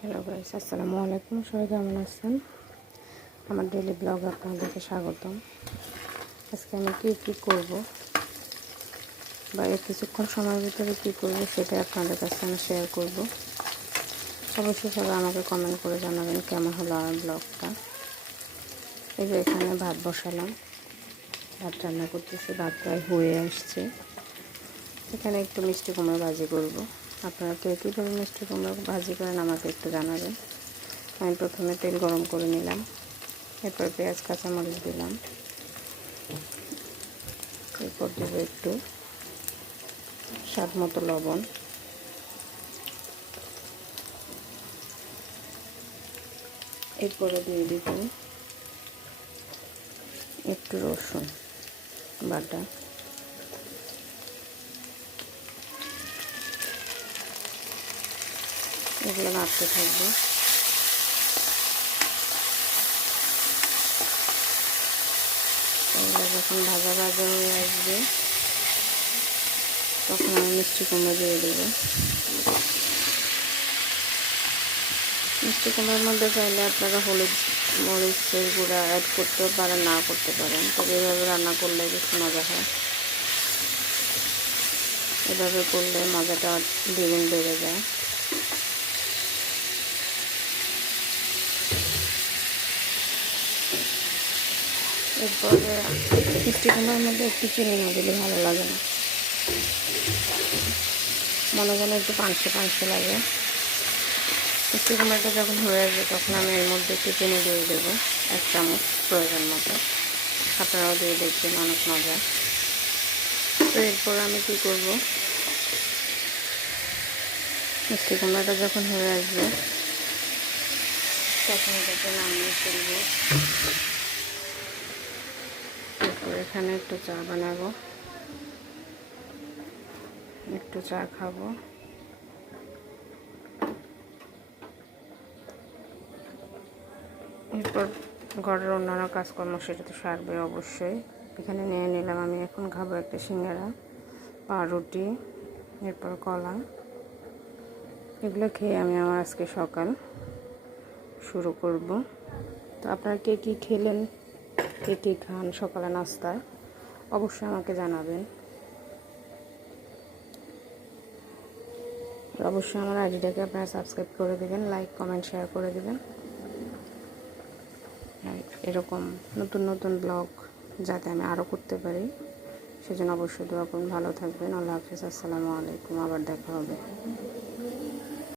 Hello guys, আসসালামু আলাইকুম। সবাই কেমন আছেন? আমার ডেইলি ব্লগ আপনাদেরকে স্বাগতম। আজকে আমি কী করব বা এর কিছুক্ষণ সময়ের ভিতরে কী করব সেটা আপনাদের কাছে আমি শেয়ার করব। অবশ্যই সবাই আমাকে কমেন্ট করে জানাবেন কেমন হলো আমার ব্লগটা। এই যে এখানে ভাত বসালাম, ভাত রান্না করতেছি, ভাত প্রায় হয়ে আসছে। এখানে একটু মিষ্টি কুমড়া ভাজি করব। আপনারা কে কীভাবে মিষ্টি কুমড়া ভাজি করেন আমাকে একটু জানাবেন। আমি প্রথমে তেল গরম করে নিলাম, এরপর পেঁয়াজ কাঁচামরিচ দিলাম, এরপর দেবো একটু স্বাদ মতো লবণ, এরপরে দিয়ে দিব একটু রসুন বাটা, এগুলো নাড়তে থাকবো। এগুলো যখন ভাজা ভাজা হয়ে আসবে তখন আমি মিষ্টি কুমড়ো দিয়ে দেবো। মিষ্টি কুমড়োর মধ্যে চাইলে আপনারা হলুদ মরিচের গুঁড়া অ্যাড করতেও পারেন, না করতে পারেন, তবে এভাবে রান্না করলে বেশি মজা হয়। এভাবে করলে মজাটা দ্বিগুণ বেড়ে যায়। এরপরে মিষ্টি কুমড়োর মধ্যে একটু চিনি না দিলে ভালো লাগে না, মনে যেন একটু পানসে পানসে লাগে। মিষ্টি কুমড়োটা যখন হয়ে আসবে তখন আমি এর মধ্যে একটু চিনি দিয়ে দেবো, 1 চামচ প্রয়োজন মতো। আপনারাও দিয়ে দেখবেন, অনেক মজা। তো এরপর আমি কী করব, মিষ্টি কুমড়োটা যখন হয়ে আসবে তখন এটাকে নামিয়ে ফেলবো। এরপর এখানে একটু চা বানাবো, একটু চা খাবো। এরপর ঘরের অন্যান্য কাজকর্ম সেটা তো সারবে অবশ্যই। এখানে নিয়ে নিলাম আমি এখন খাবো একটা সিঙ্গারা, পাউরুটি, এরপর কলা। এগুলো খেয়ে আমি আমার আজকে সকাল শুরু করব। তো আপনারা কে কী খেলেন, কে কী খান সকালে নাস্তায়, অবশ্যই আমাকে জানাবেন। আর অবশ্যই আমার আইডিটাকে আপনারা সাবস্ক্রাইব করে দেবেন, লাইক কমেন্ট শেয়ার করে দেবেন। আর এরকম নতুন নতুন ব্লগ যাতে আমি আরও করতে পারি সেজন্য অবশ্যই দোয়া করুন। ভালো থাকবেন। আল্লাহ হাফিজ, আসসালামু আলাইকুম। আবার দেখা হবে।